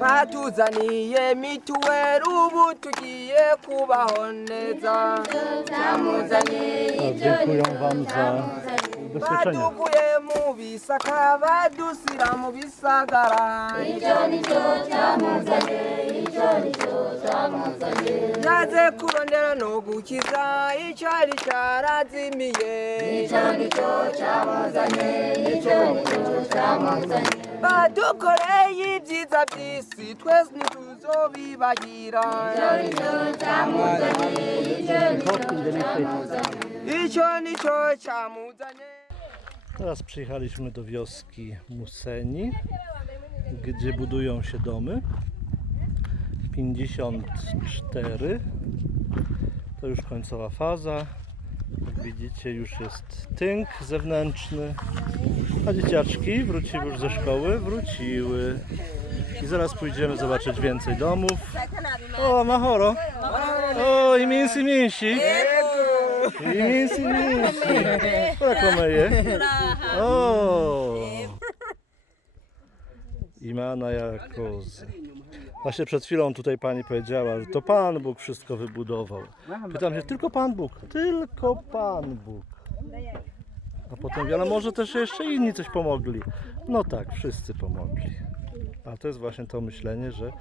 batuzaniye mituweli ubu tugiye kubaho neza. Dziękuję wam za ubezpieczenie. Badukuye mu bisaka badusira mu bisagara. Yaze kurondera no gukiza icyari cyarazimiye. Badukoreye ibyiza by'isi twese ntituzobibagira. Icyo nicyo cyamuzanye. Teraz przyjechaliśmy do wioski Museni, gdzie budują się domy. 54. To już końcowa faza. Jak widzicie, już jest tynk zewnętrzny. A dzieciaczki wróciły już ze szkoły, wróciły. I zaraz pójdziemy zobaczyć więcej domów. O, Mahoro! O, iminsi minsi! Iminsi minsi! Prakomeje! O! Imana Jakozy. Właśnie przed chwilą tutaj pani powiedziała, że to Pan Bóg wszystko wybudował. Pytam się, tylko Pan Bóg? Tylko Pan Bóg. A potem wiele, może też jeszcze inni coś pomogli. No tak, wszyscy pomogli. A to jest właśnie to myślenie, że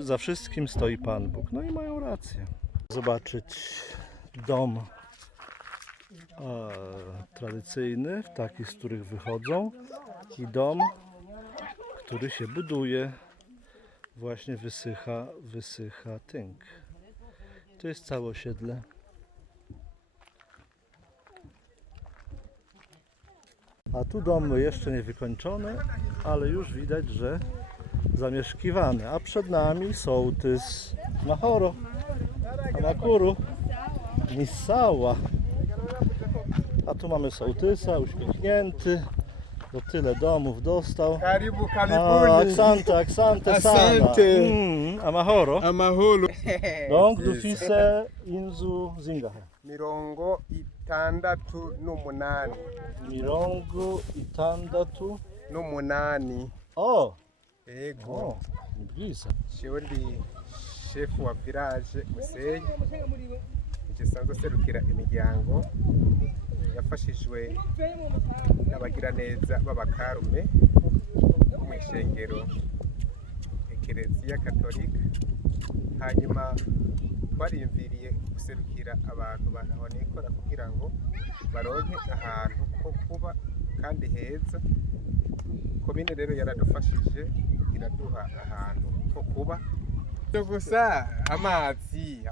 za wszystkim stoi Pan Bóg. No i mają rację. Zobaczyć dom tradycyjny, taki, z których wychodzą, i dom, który się buduje. Właśnie wysycha tynk. To jest całe osiedle. A tu domy jeszcze nie wykończone, ale już widać, że zamieszkiwane. A przed nami sołtys Mahoro, Amakuru, Nisała. A tu mamy sołtysa, uśmiechnięty. Bo tyle domów dostał. Karibu, Aksante sana. Amahoro. Amahoro. Donc dufise inzu zingahe? Mirongo itandatu n'umunani. Mirongo itandatu n'umunani. Oh. Ego. Oh. Ni byiza. Jewe ndi chef wa village Musenyi. Gisanzwe serukira imiryango yafashijwe n'abagiraneza b'abakarume mu ishengero Ekereziya Katolika. Hanyuma twariyumviriye guserukira abantu banahonikora kugira ngo baronke ahantu ho kuba kandi heza. Komine rero yaradufashije iraduha ahantu ho kuba. Gusa amazi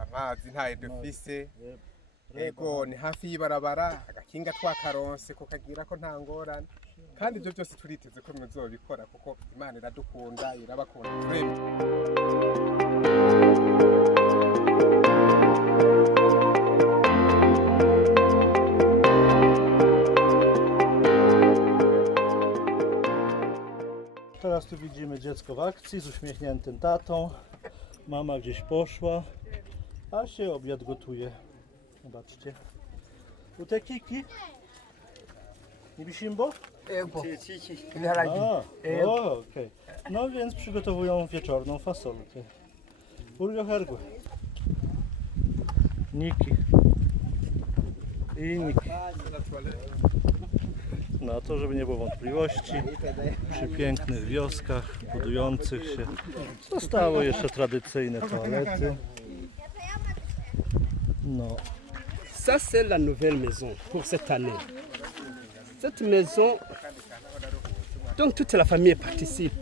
ntayo dufise. Ego ni hafi y'ibarabara, agakinga twakaronse kukagira ko nta ngorane, kandi ibyo byose turiteze ko muzobikora kuko Imana iradukunda irabakunda twembi. Teraz tu widzimy dziecko w akcji z uśmiechniętym tatą. Mama gdzieś poszła, a się obiad gotuje. Zobaczcie. Utekiki? Nibishimbo? Okej. No więc przygotowują wieczorną fasolkę. Urgo hergu. Niki. I Niki. No to, żeby nie było wątpliwości, przy pięknych wioskach budujących się zostały jeszcze tradycyjne toalety. No. Ça, c'est la nouvelle maison pour cette année. Cette maison, donc toute la famille participe.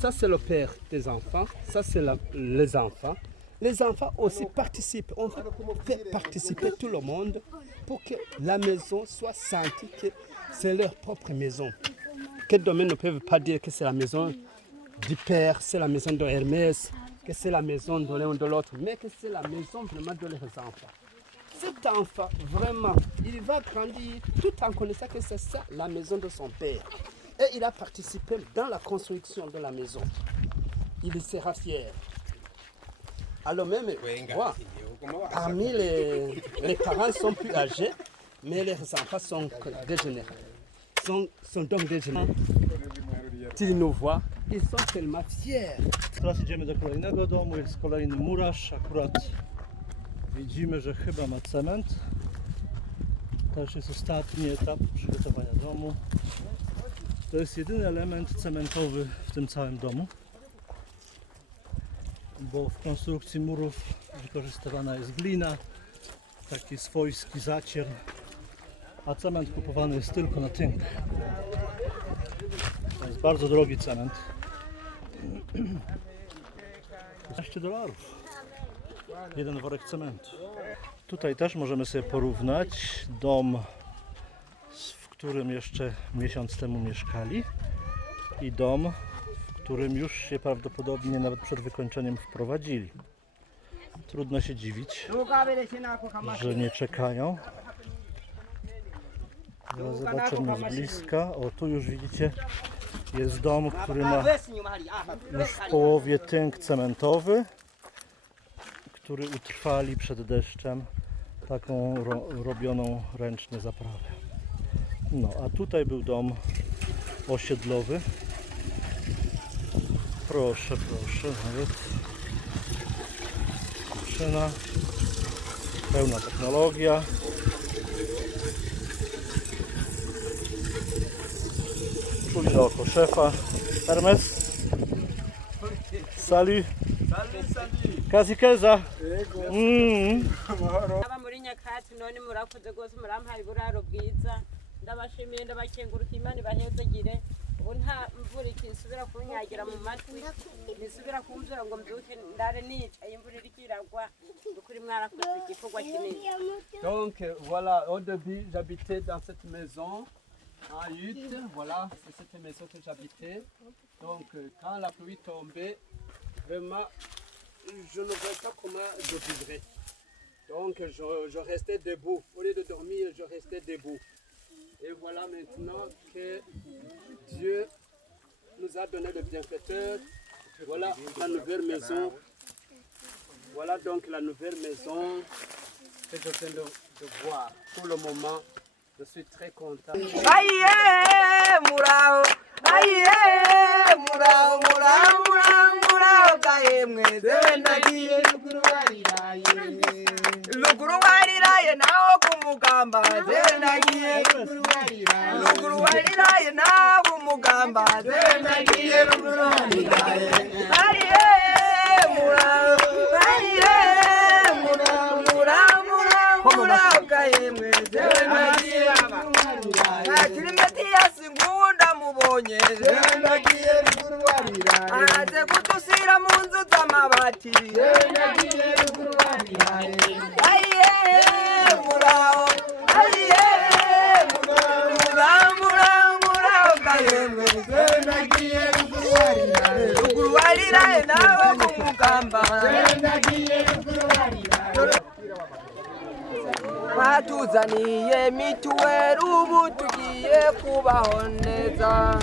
Ça, c'est le père des enfants. Ça, c'est les enfants. Les enfants aussi participent. On fait participer tout le monde pour que la maison soit sentie que c'est leur propre maison. Quel domaine ne peuvent pas dire que c'est la maison du père, c'est la maison de Hermès, que c'est la maison de l'un de l'autre, mais que c'est la maison vraiment de leurs enfants. Cet enfant, vraiment, il va grandir tout en connaissant que c'est ça la maison de son père. Et il a participé dans la construction de la maison. Il sera fier. Alors même, moi, parmi les parents sont plus âgés, mais les enfants sont dégénérés. Sont donc dégénérés. ils nous voient, ils sont tellement fiers. Teraz idziemy do kolejnego domu, jest kolejny murarz. Akurat widzimy, że chyba ma cement. To już jest ostatni etap przygotowania domu. To jest jedyny element cementowy w tym całym domu, bo w konstrukcji murów wykorzystywana jest glina, taki swojski zacier, a cement kupowany jest tylko na tynk. To jest bardzo drogi cement. $15. Jeden worek cementu. Tutaj też możemy sobie porównać dom, w którym jeszcze miesiąc temu mieszkali, i dom, w którym już się prawdopodobnie nawet przed wykończeniem wprowadzili. Trudno się dziwić, że nie czekają. Teraz zobaczymy z bliska. O, tu już widzicie, jest dom, który ma już w połowie tynk cementowy, który utrwali przed deszczem, taką robioną ręcznie zaprawę. No, a tutaj był dom osiedlowy. Proszę, nawet maszyna, pełna technologia. Czujne oko szefa. Hermes. Salut. Kazi keza. aba muri nyakatsi none murakoze rwose murampaye uburaro bwiza ndabashimiye ndabakenguruka imana ibahezagire ubu nta mvura ikisubira kunyagira mu matwi nisubira kumvira ngo mbyuke ndare nicaye imvura iriko iragwa ukuri mwarakoze igikorwa kinini. Donc voilà, au début j'habitais dans cette maison en hutte, voilà, c'est cette maison que j'habitais. Donc quand la pluie tombait, vraiment je ne vois pas comment je vivrais. Donc je restais debout, au lieu de dormir je restais debout. Et voilà maintenant que Dieu nous a donné le bienfaiteur. Voilà la nouvelle maison. Voilà donc la nouvelle maison que je viens de voir. Pour le moment, je suis très content. Aye, murao. Aye, murao, murao, murao, murao. Kaye mweze nagiye luguru wariraye naho kumugamba. Nagiye luguru wariraye naho kumugamba. Nagiye luguru wariraye. Aye, murao. Aye, murao, murao, murao, murao. Kaye mweze nagiye Akirimetiasi ngunda mubonye. Nagiye luguru wariraye. Aze kutusira mu nzu z'amabati. Nagiye luguru wariraye. Aye, murao. Aye, murao, murao, murao. Kaye mweze nagiye luguru wariraye. Luguru wariraye naho kumugamba. Nagiye luguru wariraye. Batuzaniye mituweli ubu tugiye kubaho neza.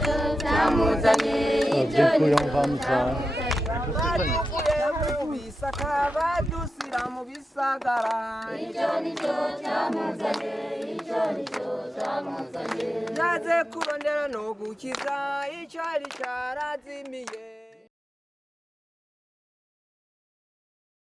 Dziękuję Wam za Badukuye mu bisaka badusira mu bisagara. Yaze kurondera no gukiza icyari cyarazimiye.